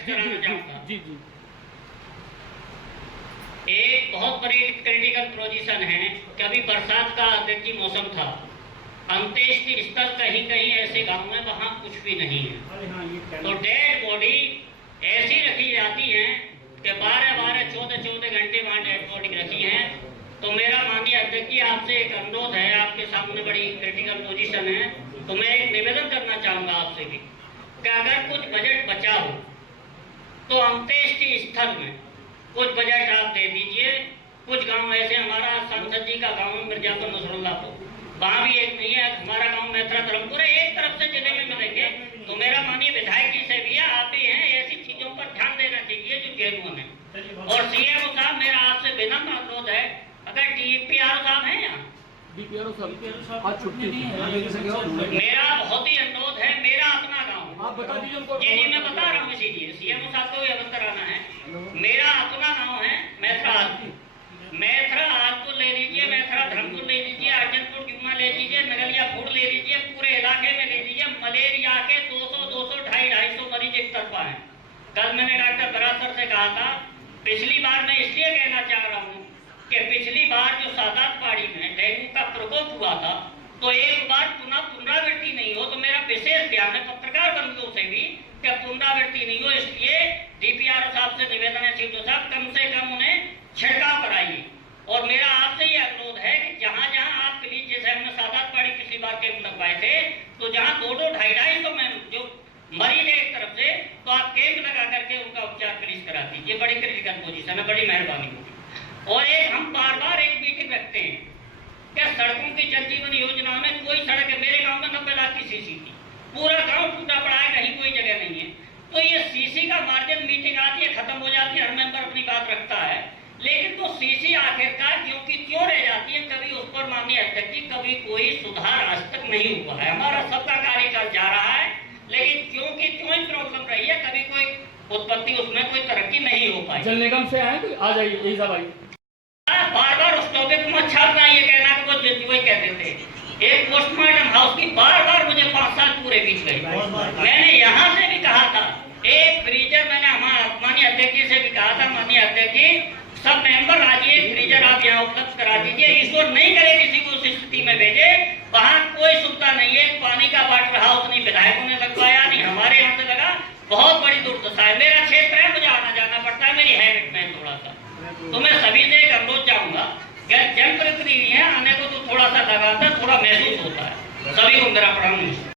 अध्यक्ष कराना चाहूँगा। जी जी। एक बहुत बड़ी क्रिटिकल पोजीशन है कि अभी बरसात का अध्यक्ष जी मौसम था, अंत्येष्टि स्थल कहीं कहीं ऐसे गाँव में वहाँ कुछ भी नहीं है, तो डेड बॉडी ऐसी रखी जाती है कि 12-12, 14-14 घंटे वहाँ डेड बॉडी रखी है। तो मेरा माननीय अध्यक्ष जी आपसे एक अनुरोध है, आपके सामने बड़ी क्रिटिकल पोजीशन है, तो मैं एक निवेदन करना चाहूँगा आपसे भी कि अगर कुछ बजट बचा हो तो अंत्येष्टि स्थल में कुछ बजट आप दे दीजिए। कुछ गांव ऐसे, हमारा सांसद जी का गांव मिर्जापुर नसरुल्लाहपुर, वहाँ भी एक नहीं है, हमारा गांव मैथरा धर्मपुर है, एक तरफ से जिले में मिलेंगे। तो मेरा माननीय विधायक जी से भी आप भी हैं, ऐसी चीजों पर ध्यान देना चाहिए जो जेनुइन है। और सीएमओ साहब, मेरा आपसे विनम्र अनुरोध है, अगर डीपीआरओ साहब हैं यहाँ, डीपीआरओ साहब आज छुट्टी है, मेरा बहुत ही अनुरोध है, मेरा अपना गाँव आप बता दीजिए उनको। जी मैं बता रहा हूँ, इसीलिए सीएमओ साहब को भी अवगत कराना है। मेरा अपना गांव है मैथरा आलपुर, मैथरा आलपुर ले लीजिए, मैथरा धर्मपुर ले लीजिए, अर्जनपुर जुम्मा ले लीजिए, नगलियापुर ले लीजिए, पूरे इलाके में ले लीजिए, मलेरिया के 200, 250 मरीज एक तरफा है। कल मैंने डॉक्टर बरासर से कहा था, पिछली बार मैं इसलिए कहना चाह रहा हूँ कि पिछली बार जो सादात पहाड़ी में डेंगू का प्रकोप हुआ था, तो एक बार पुनरावृत्ति नहीं हो, तो मेरा विशेष ध्यान है पत्रकार बंधुओं से भी कि पुनरावृत्ति नहीं हो। इसलिए डीपीआरओ साहब से निवेदन है, सीटों साहब कम से कम उन्हें छिड़काव कराइए। और मेरा आपसे ये अनुरोध है कि जहाँ जहाँ आप प्लीज, जैसे हमने सादात पहाड़ी पिछली बार कैंप लगवाए थे, तो जहाँ 2-2, 250 में जो मरीज है एक तरफ से, तो आप कैंप लगा करके उनका उपचार प्लीज करा दीजिए। बड़ी क्रिटिकल पोजीशन है, बड़ी मेहरबानी होगी। और एक हम बार बार एक मीटिंग रखते हैं क्या सड़कों की जल जीवन योजना में कोई सड़क है, मेरे गांव में 90 लाख की सीसी थी, पूरा गांव टूटा पड़ा है, कहीं कोई जगह नहीं है। तो ये सीसी का मार्जिन, मीटिंग आती है, खत्म हो जाती है, हर मेंबर अपनी बात रखता है, लेकिन तो सीसी आखिरकार क्यों रह जाती है, कभी उस पर माननीय अध्यक्ष जी कभी कोई सुधार आज तक नहीं हुआ है। हमारा सबका कार्यकाल जा रहा है, लेकिन क्यों ही प्रॉब्लम रही है, कभी कोई उत्पत्ति, उसमें कोई तरक्की नहीं हो पाई। जल निगम से आए तो आ जाइए, यही सब आइए। बार बार उस टॉपिक में छापना, ये कहना कि वो कहते थे, एक पोस्टमार्टम हाउस की बार बार मुझे 5 साल पूरे बीत गए। मैंने यहाँ से भी कहा था, एक फ्रीजर, मैंने हमारे माननीय अध्यक्ष जी से भी कहा था, माननीय अध्यक्ष जी सब मेंबर आइए, एक फ्रीजर आप यहाँ उपलब्ध करा दीजिए। ईश्वर नहीं करे किसी को उस स्थिति में भेजे, वहाँ कोई सुविधा नहीं है, पानी का वाटर हाउस नहीं विधायकों ने लगवाया, नहीं हमारे यहाँ से लगा, बहुत बड़ी दुर्दशा है। मेरा क्षेत्र है, मुझे आना जाना पड़ता है, मेरी हैबिट में थोड़ा सा। तो मैं सभी से एक अनुरोध चाहूंगा, जनप्रतिनिधि है, आने को तो थोड़ा सा लगाता, थोड़ा महसूस होता है। सभी को मेरा प्रणाम।